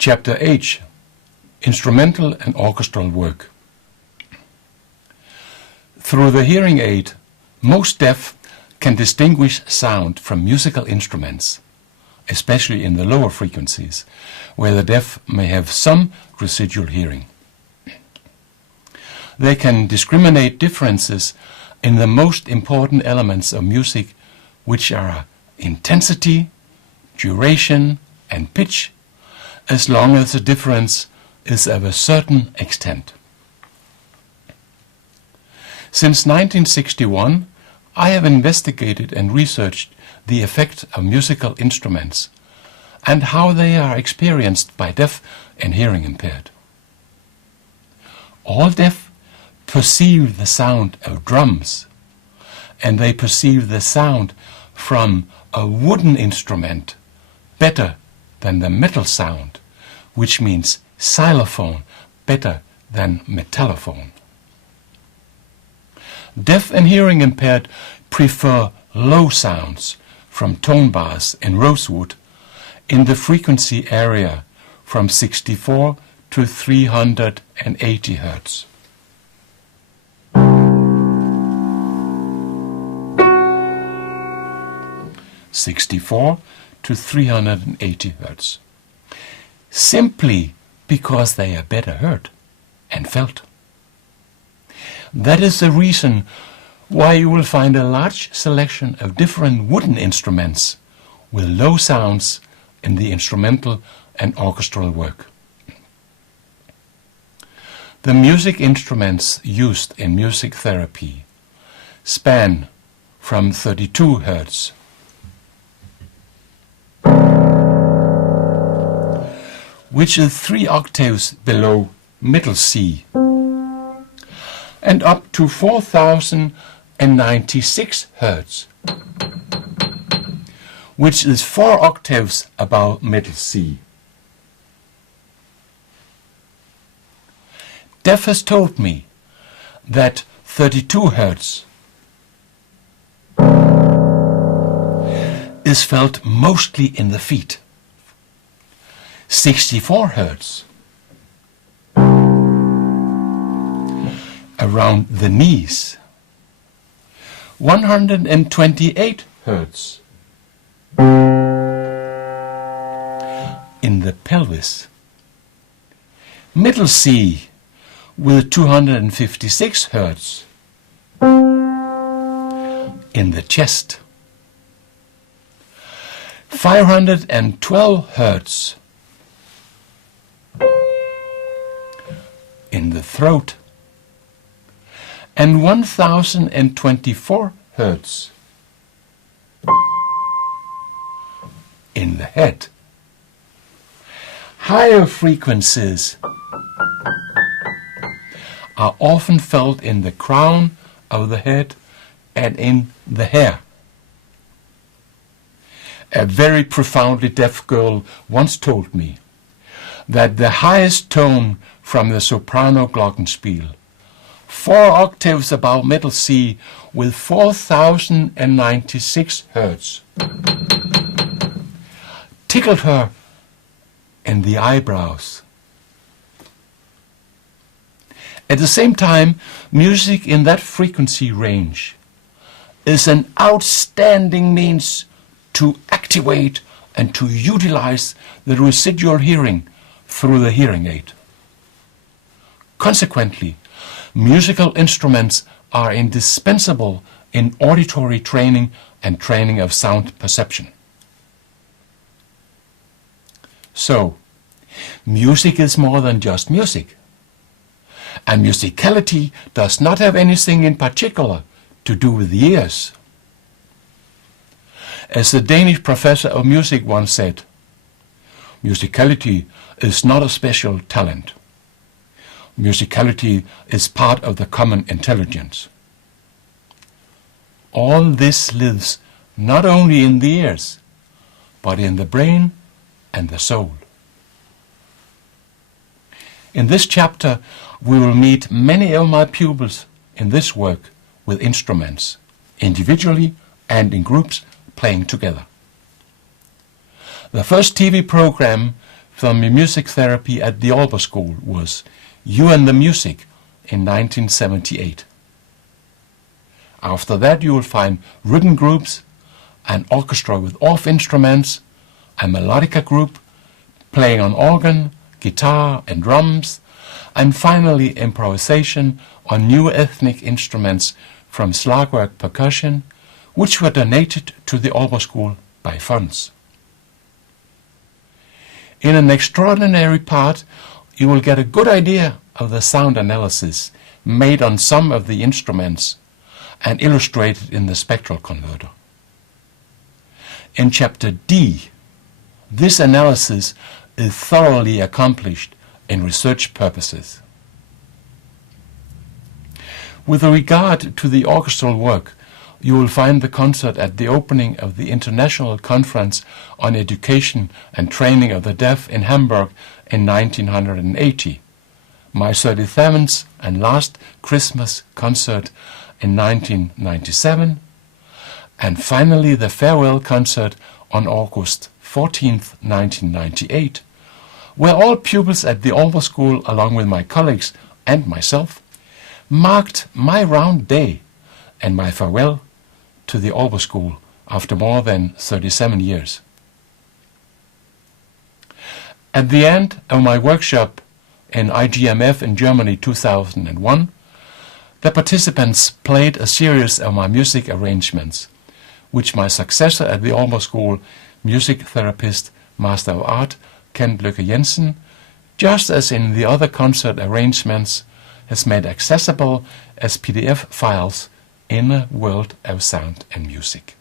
Chapter H. Instrumental and orchestral work. Through the hearing aid, most deaf can distinguish sound from musical instruments, especially in the lower frequencies, where the deaf may have some residual hearing. They can discriminate differences in the most important elements of music, which are intensity, duration, and pitch, as long as the difference is of a certain extent. Since 1961, I have investigated and researched the effect of musical instruments and how they are experienced by deaf and hearing impaired. All deaf perceive the sound of drums, and they perceive the sound from a wooden instrument better than the metal sound, which means xylophone better than metallophone. Deaf and hearing impaired prefer low sounds from tone bars and rosewood in the frequency area from 64 to 380 Hz. to 380 Hz, simply because they are better heard and felt. That is the reason why you will find a large selection of different wooden instruments with low sounds in the instrumental and orchestral work. The music instruments used in music therapy span from 32 Hz, which is 3 octaves below middle C, and up to 4096 Hz, which is 4 octaves above middle C. Deaf has told me that 32 Hz is felt mostly in the feet, 64 Hz around the knees, 128 Hz in the pelvis, middle C with 256 Hz in the chest, 512 Hz in the throat, and 1024 Hz in the head. Higher frequencies are often felt in the crown of the head and in the hair. A very profoundly deaf girl once told me that the highest tone from the soprano glockenspiel, 4 octaves above middle C with 4096 Hz, tickled her in the eyebrows. At the same time, music in that frequency range is an outstanding means to activate and to utilize the residual hearing through the hearing aid. Consequently, musical instruments are indispensable in auditory training and training of sound perception. So, music is more than just music. And musicality does not have anything in particular to do with the ears. As the Danish professor of music once said, musicality is not a special talent. Musicality is part of the common intelligence. All this lives not only in the ears, but in the brain and the soul. In this chapter, we will meet many of my pupils in this work with instruments, individually and in groups playing together. The first TV program from music therapy at the Aalborg School was You and the Music in 1978. After that you will find rhythm groups, an orchestra with off instruments, a melodica group playing on organ, guitar and drums, and finally improvisation on new ethnic instruments from slagwerk percussion, which were donated to the Aalborg School by funds. In an extraordinary part, you will get a good idea of the sound analysis made on some of the instruments and illustrated in the spectral converter. In Chapter D, this analysis is thoroughly accomplished in research purposes. With regard to the orchestral work, you will find the concert at the opening of the International Conference on Education and Training of the Deaf in Hamburg in 1980, my 37th and last Christmas concert in 1997, and finally the farewell concert on August 14th, 1998, where all pupils at the Aalborg School, along with my colleagues and myself, marked my round day and my farewell to the Aalborg School after more than 37 years. At the end of my workshop in IGMF in Germany 2001, the participants played a series of my music arrangements, which my successor at the Aalborg School, music therapist, Master of Art, Kent Lykke Jensen, just as in the other concert arrangements, has made accessible as PDF files in a world of sound and music.